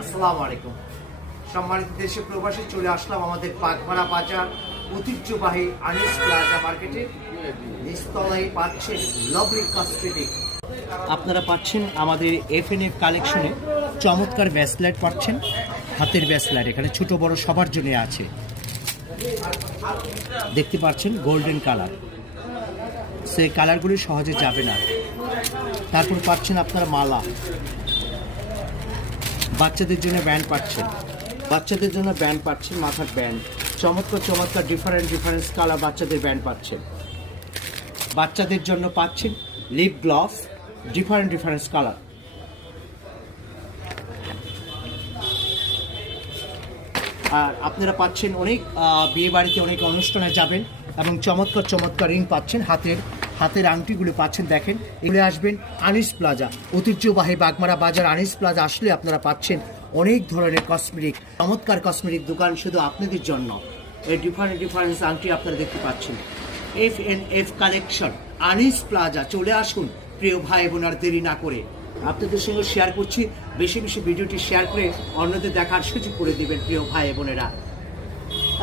আসসালামু আলাইকুম। সম্মানিত দেশে প্রবাসী চলে আসলাম আমাদের পাকমারা বাজার ঐতিহ্যবাহী আনিস প্লাজা মার্কেটে। নিচতলায় পাচ্ছেন লাভলি কসমেটিক। আপনারা পাচ্ছেন আমাদের এফএনএফ কালেকশনে চমৎকার ব্রেসলেট পাচ্ছেন, হাতের ব্রেসলেট এখানে ছোট বড় সবার জন্য আছে। দেখতে পাচ্ছেন গোল্ডেন কালার, সেই কালারগুলি সহজে যাবে না। তারপর পাচ্ছেন আপনারা মালা, বাচ্চাদের জন্য ব্যান্ড পাচ্ছেন, বাচ্চাদের জন্য ব্যান্ড পাচ্ছেন, মাথার ব্যান্ড চমৎকার চমৎকার ডিফারেন্ট কালার বাচ্চাদের ব্যান্ড পাচ্ছেন। বাচ্চাদের জন্য পাচ্ছেন লিপ গ্লস ডিফারেন্ট কালার। আর আপনারা পাচ্ছেন অনেক বিয়ে বাড়িতে অনেক অনুষ্ঠানে যাবেন এবং চমৎকার চমৎকার রিং পাচ্ছেন, হাতের আংটিগুলো পাচ্ছেন। দেখেন এগুলো আসবেন আনিস প্লাজা, ঐতিহ্যবাহী বাগমারা বাজার আনিস প্লাজা আসলে আপনারা পাচ্ছেন অনেক ধরনের কসমেটিক, চমৎকার কসমেটিক দোকান শুধু আপনাদের জন্য। এই ডিফারেন্ট আংটি আপনারা দেখতে পাচ্ছেন। এফএনএফ কালেকশন আনিস প্লাজা, চলে আসুন প্রিয় ভাই বোন, আর দেরি না করে। আপনাদের সঙ্গে শেয়ার করছি, বেশি বেশি ভিডিওটি শেয়ার করে অন্যদের দেখার সুযোগ করে দেবেন প্রিয় ভাই বোনেরা।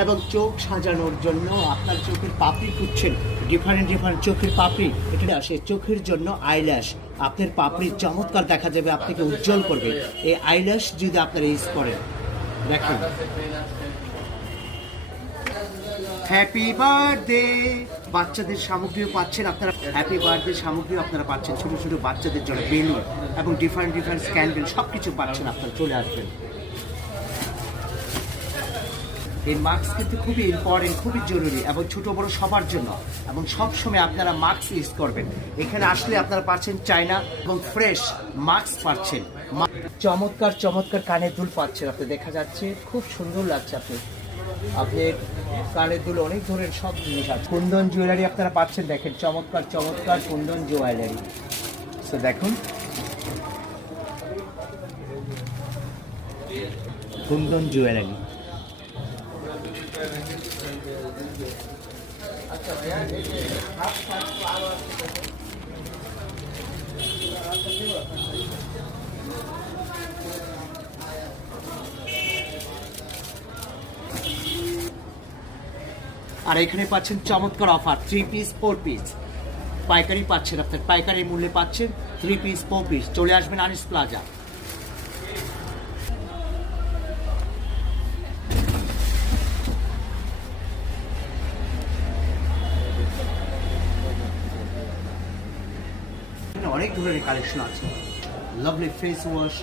এবং চোখ সাজানোর জন্য আপনার চোখের পাপড়ি খুঁজছেন, ডিফারেন্ট চোখের পাপড়ি, এটা আসে চোখের জন্য আইল্যাশ। আপনার পাপড়ি চমৎকার দেখা যাবে, আপনাকে উজ্জ্বল করবে এই আইল্যাশ যদি আপনারা ইউজ করেন। দেখেন হ্যাপি বার্থডে, বাচ্চাদের সামগ্রীও পাচ্ছেন আপনারা, হ্যাপি বার্থডে সামগ্রীও আপনারা পাচ্ছেন, ছোটো ছোটো বাচ্চাদের জন্য বেলুন এবং ডিফারেন্ট ক্যান্ডেল সব কিছু পাচ্ছেন। আপনারা চলে আসবেন। এই মাস্ক কিন্তু খুবই ইম্পর্টেন্ট, খুবই জরুরি এবং ছোট বড় সবার জন্য, এবং সবসময় আপনারা মাস্ক ইউজ করবেন। এখানে আসলে আপনারা পাচ্ছেন চায়না এবং ফ্রেশ মাস্ক পাচ্ছেন। চমৎকার কানের দুল পাচ্ছেন, আপনি দেখা যাচ্ছে খুব সুন্দর লাগছে। আপনি কানের দুল অনেক ধরনের সব জিনিস আছে। কুন্দন জুয়েলারি আপনারা পাচ্ছেন, দেখেন চমৎকার কুন্দন জুয়েলারি। তো দেখুন কুন্দন জুয়েলারি। আর এখানে পাচ্ছেন চমৎকার অফার 3 পিস 4 পিস পাইকারি পাচ্ছেন, আপনার পাইকারি মূল্যে পাচ্ছেন 3 পিস 4 পিস। চলে আসবেন আনিস প্লাজা। অনেক ধরনের কালেকশন আছে, লাভলি ফেস ওয়াশ।